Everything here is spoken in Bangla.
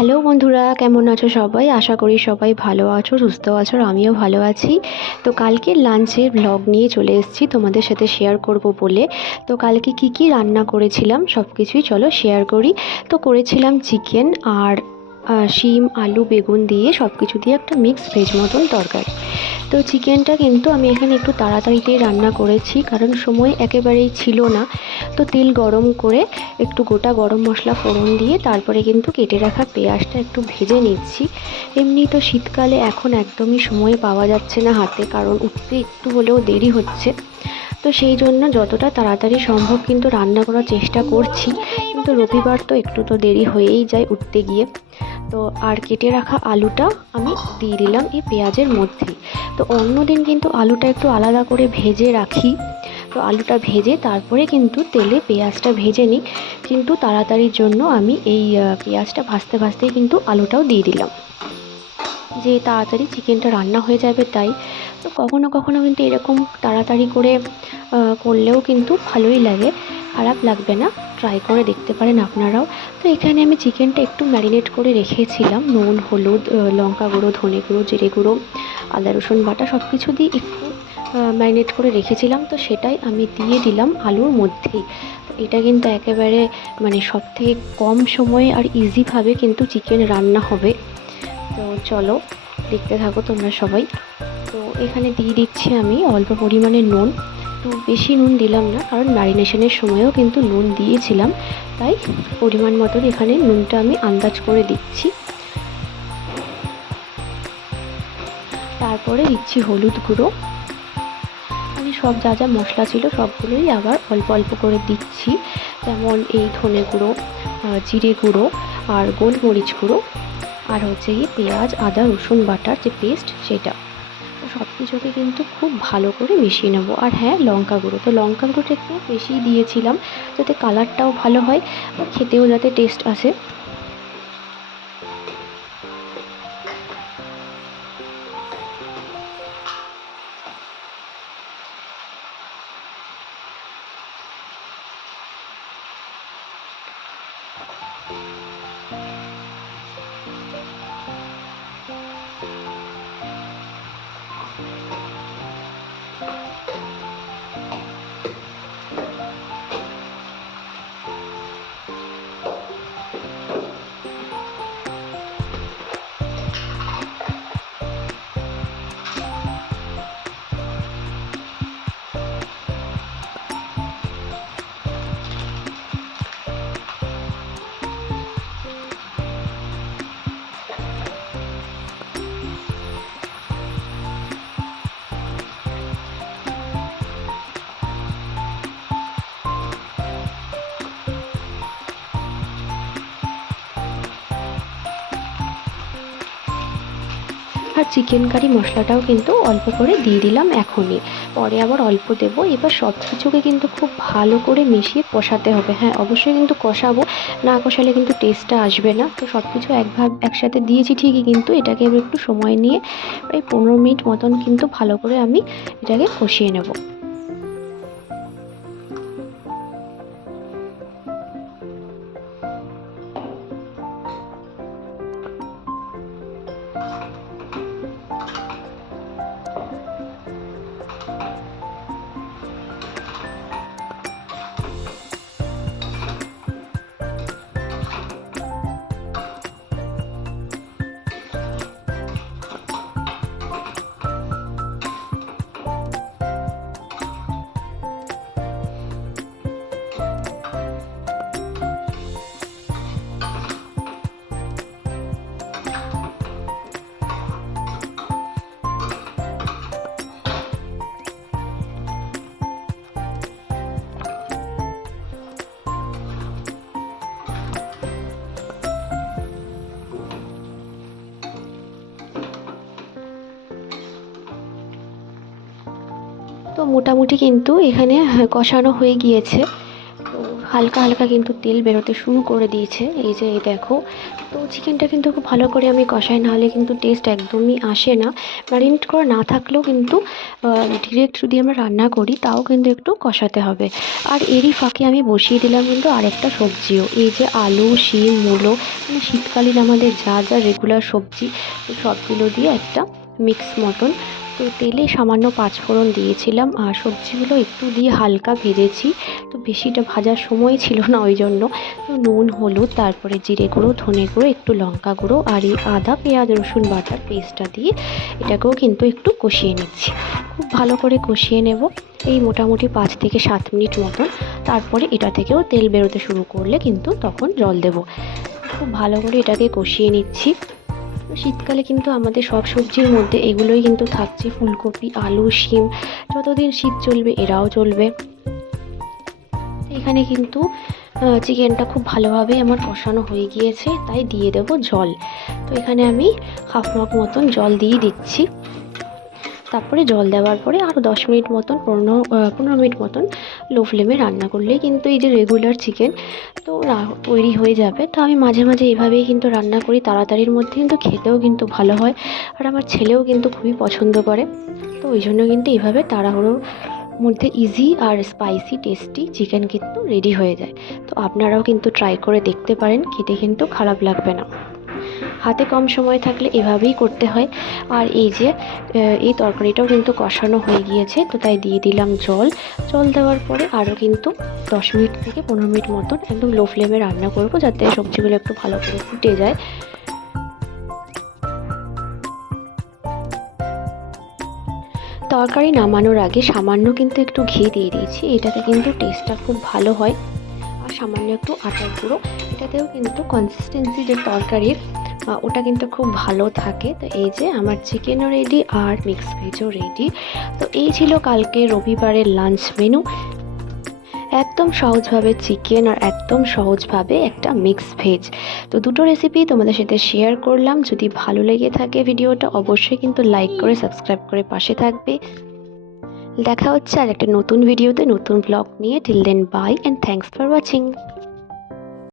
হ্যালো বন্ধুরা, কেমন আছো সবাই? আশা করি সবাই ভালো আছো, সুস্থ আছো, আর আমিও ভালো আছি। তো কালকে লাঞ্চের ব্লগ নিয়ে চলে এসেছি তোমাদের সাথে শেয়ার করব বলে। তো কালকে কি কি রান্না করেছিলাম সব কিছুই চলো শেয়ার করি। তো করেছিলাম চিকেন আর শিম আলু বেগুন দিয়ে সব কিছু দিয়ে একটা মিক্স ভেজ মতন তরকারি। তো চিকেনটা কিন্তু আমি এখানে একটু তাড়াতাড়িতেই রান্না করেছি, কারণ সময় একেবারেই ছিল না। তো তেল গরম করে একটু গোটা গরম মশলা ফোড়ন দিয়ে তারপরে কিন্তু কেটে রাখা পেঁয়াজটা একটু ভেজে নিচ্ছি। এমনি তো শীতকালে এখন একদমই সময় পাওয়া যাচ্ছে না হাতে, কারণ উঠতে একটু হলেও দেরি হচ্ছে। তো সেই জন্য যতটা তাড়াতাড়ি সম্ভব কিন্তু রান্না করার চেষ্টা করছি, কিন্তু রবিবার তো একটু তো দেরি হয়েই যায় উঠতে গিয়ে। তো আর কেটে রাখা আলুটা আমি দিয়ে দিলাম এই পেঁয়াজের মধ্যেই। তো অন্যদিন কিন্তু আলুটা একটু আলাদা করে ভেজে রাখি। তো আলুটা ভেজে তারপরে কিন্তু তেলে পেঁয়াজটা ভেজে নিই, কিন্তু তাড়াতাড়ির জন্য আমি এই পেঁয়াজটা ভাজতে ভাজতেই কিন্তু আলুটাও দিয়ে দিলাম, যে তাড়াতাড়ি চিকেনটা রান্না হয়ে যাবে তাই। তো কখনো কখনো কিন্তু এরকম তাড়াতাড়ি করে করলেও কিন্তু ভালোই লাগে, খারাপ লাগবে না। ট্রাই করে দেখতে পারেন আপনারাও। তো এখানে আমি চিকেনটা একটু ম্যারিনেট করে রেখেছিলাম, নুন হলুদ লঙ্কা গুঁড়ো ধনে গুঁড়ো জিরে গুঁড়ো আদা রসুন বাটা সব কিছু দিয়ে একটু ম্যারিনেট করে রেখেছিলাম। তো সেটাই আমি দিয়ে দিলাম আলুর মধ্যেই। তো এটা কিন্তু একেবারে মানে সবথেকে কম সময়ে আর ইজিভাবে কিন্তু চিকেন রান্না হবে। তো চলো দেখতে থাকো তোমরা সবাই। তো এখানে দিয়ে দিচ্ছি আমি অল্প পরিমাণে নুন। একটু বেশি নুন দিলাম না, কারণ ম্যারিনেশনের সময়ও কিন্তু নুন দিয়েছিলাম, তাই পরিমাণ মতন এখানে নুনটা আমি আন্দাজ করে দিচ্ছি। তারপরে দিচ্ছি হলুদ গুঁড়ো। মানে সব যা যা মশলা ছিল সবগুলোই আবার অল্প অল্প করে দিচ্ছি, যেমন এই ধনে গুঁড়ো জিরে গুঁড়ো আর গোলমরিচ গুঁড়ো, আর হচ্ছে এই পেঁয়াজ আদা রসুন বাটার যে পেস্ট সেটা। তো সব কিছুকে কিন্তু খুব ভালো করে মিশিয়ে নেবো। আর হ্যাঁ, লঙ্কা গুঁড়ো, তো লঙ্কা গুঁড়োটা একটু বেশিই দিয়েছিলাম, যাতে কালারটাও ভালো হয় আর খেতেও যাতে টেস্ট আসে। আর চিকেন কারি মশলাটাও কিন্তু অল্প করে দিয়ে দিলাম এখনই, পরে আবার অল্প দেবো। এবার সব কিছুকে কিন্তু খুব ভালো করে মিশিয়ে কষাতে হবে। হ্যাঁ, অবশ্যই কিন্তু কষাবো, না কষালে কিন্তু টেস্টটা আসবে না। তো সব কিছু একসাথে দিয়েছি ঠিকই, কিন্তু এটাকে এবার একটু সময় নিয়ে প্রায় 15 মিনিট মতন কিন্তু ভালো করে আমি এটাকে কষিয়ে নেব। তো মোটামুটি কিন্তু এখানে কষানো হয়ে গিয়েছে। তো হালকা হালকা কিন্তু তেল বেরোতে শুরু করে দিয়েছে, এই যে এই দেখো। তো চিকেনটা কিন্তু খুব ভালো করে আমি কষাই, নাহলে কিন্তু টেস্ট একদমই আসে না। ম্যারিনেট করা না থাকলেও কিন্তু ডিরেক্ট যদি আমরা রান্না করি তাও কিন্তু একটু কষাতে হবে। আর এরই ফাঁকে আমি বসিয়ে দিলাম কিন্তু আরেকটা সবজিও, এই যে আলু, শিম, মূলো, মানে শীতকালীন আমাদের যা যা রেগুলার সবজি, তো সবগুলো দিয়ে একটা মিক্স মতন। তো তেলে সামান্য পাঁচফোড়ন দিয়েছিলাম আর সবজিগুলো একটু দিয়ে হালকা ভেজেছি। তো বেশিটা ভাজার সময় ছিল না, ওই জন্য। তো নুন, হলুদ, তারপরে জিরে গুঁড়ো, ধনে গুঁড়ো, একটু লঙ্কা গুঁড়ো আর এই আদা পেঁয়াজ রসুন বাটার পেস্টটা দিয়ে এটাকেও কিন্তু একটু কষিয়ে নিচ্ছি। খুব ভালো করে কষিয়ে নেব এই মোটামুটি 5 থেকে 7 মিনিট মতন। তারপরে এটা থেকেও তেল বেরোতে শুরু করলে কিন্তু তখন জল দেব। খুব ভালো করে এটাকে কষিয়ে নিচ্ছি। শীতকালে কিন্তু আমাদের সব সবজির মধ্যে এগুলোই কিন্তু থাকছে, ফুলকপি, আলু, শিম। যতদিন শীত চলবে এরাও চলবে। এখানে কিন্তু চিকেনটা খুব ভালোভাবে আমার কষানো হয়ে গিয়েছে, তাই দিয়ে দেব জল। তো এখানে আমি হাফ মগ মতন জল দিয়ে দিচ্ছি। তারপরে জল দেওয়ার পরে আরও 10 মিনিট মতন, 15 মিনিট মতন লো ফ্লেমে রান্না করলেই কিন্তু এই যে রেগুলার চিকেন তো তৈরি হয়ে যাবে। তো আমি মাঝে মাঝে এভাবেই কিন্তু রান্না করি, তাড়াতাড়ির মধ্যে কিন্তু খেতেও কিন্তু ভালো হয়। আর আমার ছেলেও কিন্তু খুবই পছন্দ করে। তো ওই জন্য কিন্তু এইভাবে তাড়াহুড়োর মধ্যে ইজি আর স্পাইসি টেস্টি চিকেন কিন্তু রেডি হয়ে যায়। তো আপনারাও কিন্তু ট্রাই করে দেখতে পারেন, খেতে কিন্তু খারাপ লাগবে না। হাতে কম সময় থাকলে এভাবেই করতে হয়। আর এই যে এই তরকারিটাও কিন্তু কষানো হয়ে গিয়েছে, তো তাই দিয়ে দিলাম জল। জল দেওয়ার পরে আরও কিন্তু 10 মিনিট থেকে 15 মিনিট মতন একদম লো ফ্লেমে রান্না করব, যাতে সবজিগুলো একটু ভালো করে ফুটে যায়। তরকারি নামানোর আগে সামান্য কিন্তু একটু ঘি দিয়ে দিয়েছি, এটাতে কিন্তু টেস্টটা খুব ভালো হয়। আর সামান্য একটু আটার গুঁড়ো, এটাতেও কিন্তু কনসিস্টেন্সি যে তরকারির ওটা কিন্তু খুব ভালো থাকে। তো এই যে আমার চিকেনও রেডি আর মিক্স ভেজও রেডি। তো এই ছিল কালকে রবিবারের লাঞ্চ মেনু। একদম সহজভাবে চিকেন আর একদম সহজভাবে একটা মিক্স ভেজ। তো দুটো রেসিপি তোমাদের সাথে শেয়ার করলাম। যদি ভালো লেগে থাকে ভিডিওটা অবশ্যই কিন্তু লাইক করে সাবস্ক্রাইব করে পাশে থাকবে। দেখা হচ্ছে আর একটা নতুন ভিডিওতে, নতুন ব্লগ নিয়ে। Till then bye and thanks for watching.